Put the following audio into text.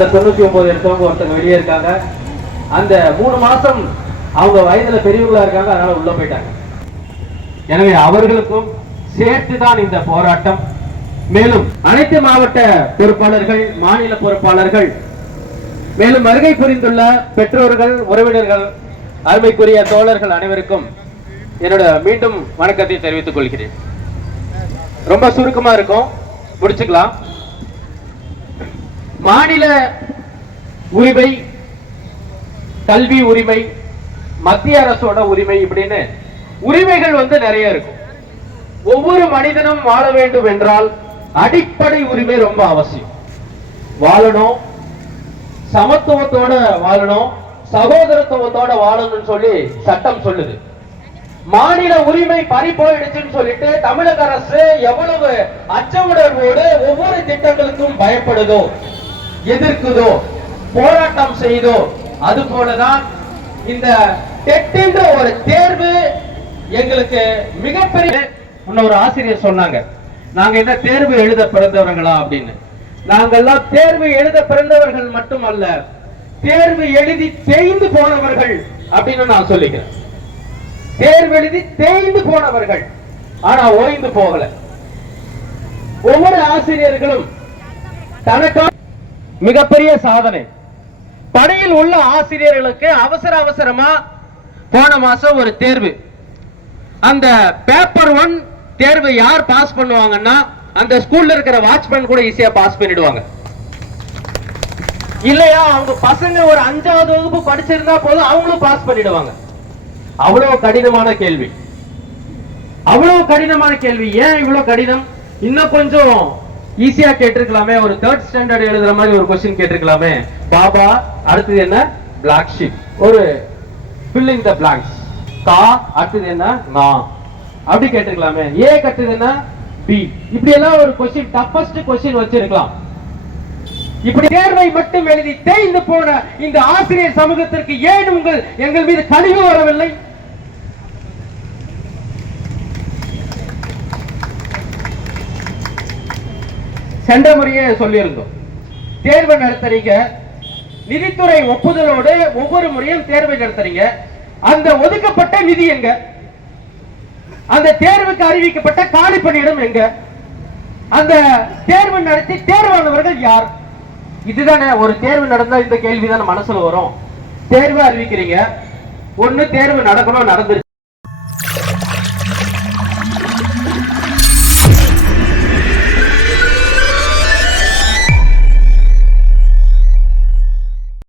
99 எடுத்தவங்க ஒருத்தங்க வெளியே இருக்காங்க. அந்த 3 மாசம் அவங்க வயதுல பெரியவங்களா இருக்காங்க, அதனால உள்ள போயிட்டாங்க. எனவே அவர்களுக்கும் சேர்த்துதான் இந்த போராட்டம். மேலும் அனைத்து மாவட்ட பொறுப்பாளர்கள், மாநில பொறுப்பாளர்கள், மேலும் வருகை புரிந்துள்ள பெற்றோர்கள், உறவினர்கள், அருமைக்குரிய தோழர்கள் அனைவருக்கும் என்னோட மீண்டும் வணக்கத்தை தெரிவித்துக் கொள்கிறேன். ரொம்ப சுருக்கமா இருக்கும், முடிச்சுக்கலாம். மாநில உரிமை, கல்வி உரிமை, மத்திய அரசோட உரிமை, இப்படின்னு உரிமைகள் நிறைய இருக்கும். ஒவ்வொரு மனிதனும் வாழ வேண்டும் என்றால் அடிப்படை உரிமை ரொம்ப அவசியம். வாழணும், சமத்துவத்தோட வாழணும், சகோதரத்துவத்தோட வாழணும்னு சொல்லி சட்டம் சொல்லுது. மாநில உரிமை பறி போயிடுச்சுன்னு சொல்லிட்டு தமிழக அரசு எவ்வளவு அச்சமுணர்வோடு ஒவ்வொரு திட்டங்களுக்கும் பயப்படுதோ, எதிர்க்குதோ, போராட்டம் செய்தோ, அது போலதான் இந்த டெட் என்ற ஒரு தேர்வு எங்களுக்கு மிகப்பெரிய. ஒரு ஆசிரியர் சொன்னாங்க, நாங்க என்ன தேர்வு எழுத பிறந்தவர்களா அப்படின்னு. நாங்கெல்லாம் தேர்வு எழுத பிறந்தவர்கள் மட்டுமல்ல, தேர்வு எழுதி தேய்ந்து போனவர்கள் அப்படின்னு நான் சொல்லிக்கிறேன். தேர்வு எழுதி தேய்ந்து போனவர்கள், ஆனா ஓய்ந்து போகல. ஒவ்வொரு ஆசிரியர்களும் தனக்கான மிகப்பெரிய சாதனை. பணியில் உள்ள ஆசிரியர்களுக்கு அவசர அவசரமா போன மாசம் ஒரு தேர்வு. அந்த பேப்பர் 1 தேர்வு யார் பாஸ் பண்ணுவாங்கன்னா, அந்த ஸ்கூல்ல இருக்கிற வாட்ச்மேன் கூட ஈஸியா பாஸ் பண்ணிடுவாங்க. இல்லையா அவங்க பசங்க ஒரு 5வது வகுப்பு படிச்சிருந்தா போதும், அவங்களும் பாஸ் பண்ணிடுவாங்க. அவ்வளவு கடினமான கேள்வி, அவ்வளவு கடினமான கேள்வி. ஏன் இவ்வளவு கடினம்? இன்னும் கொஞ்சம் ஈஸியா கேட்டிருக்கலாமே. ஒரு 3rd ஸ்டாண்டர்ட் எழுதுற மாதிரி ஒரு क्वेश्चन கேட்டிருக்கலாமே. பாபா, அடுத்தது என்ன? Black sheep. ஒரு ஃபில்லிங் தி பிளாங்க்ஸ். கா, அடுத்தது என்ன? நா, அப்படி கேட்டிருக்கலாமே. ஏ கட்டுது என்ன? பி. இப்படி எல்லாம் ஒரு क्वेश्चन, டஃபஸ்ட் क्वेश्चन வச்சிருக்கலாம். இப்படி தேர்வை மட்டும் எழுதி தேய்ந்து போன இந்த ஆசிரியர் சமூகத்திற்கு ஏன் எங்கள் மீது கழிவு வரவில்லை? சென்ற முறையே சொல்லியிருந்தோம், தேர்வு நடத்துறீங்க, நிதித்துறை ஒப்புதலோடு ஒவ்வொரு முறையும் தேர்வை நடத்துறீங்க. அந்த ஒதுக்கப்பட்ட நிதி எங்க? அந்த தேர்வுக்கு அறிவிக்கப்பட்ட காலி பணியிடம் எங்க? அந்த தேர்வு நடத்தி தேர்வானவர்கள் யார்? இதுதானே. ஒரு தேர்வு நடந்தா இந்த கேள்விதான் மனசுல வரும். தேர்வு அறிவிக்கிறீங்க, ஒண்ணு தேர்வு நடக்கணும், நடந்துருச்சு.